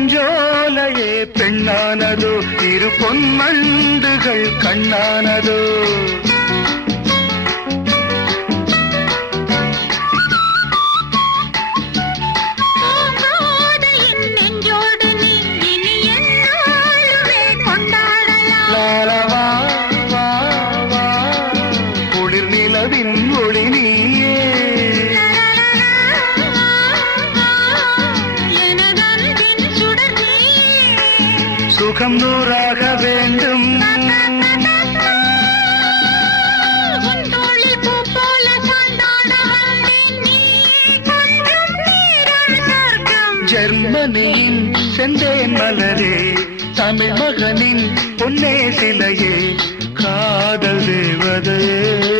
பூஞ்சோலையே பெண்ணானதோ இரு பொன்மண்டுகள் கண்ணானதோ குளிர் நிலவின் ஒளி நீயே சுகம் நூறாக வேண்டும் ஜெர்மனியின் செந்தேன் மலரே தமிழ் மகனின் பொன்னே சிலையே காதல் தேவதையே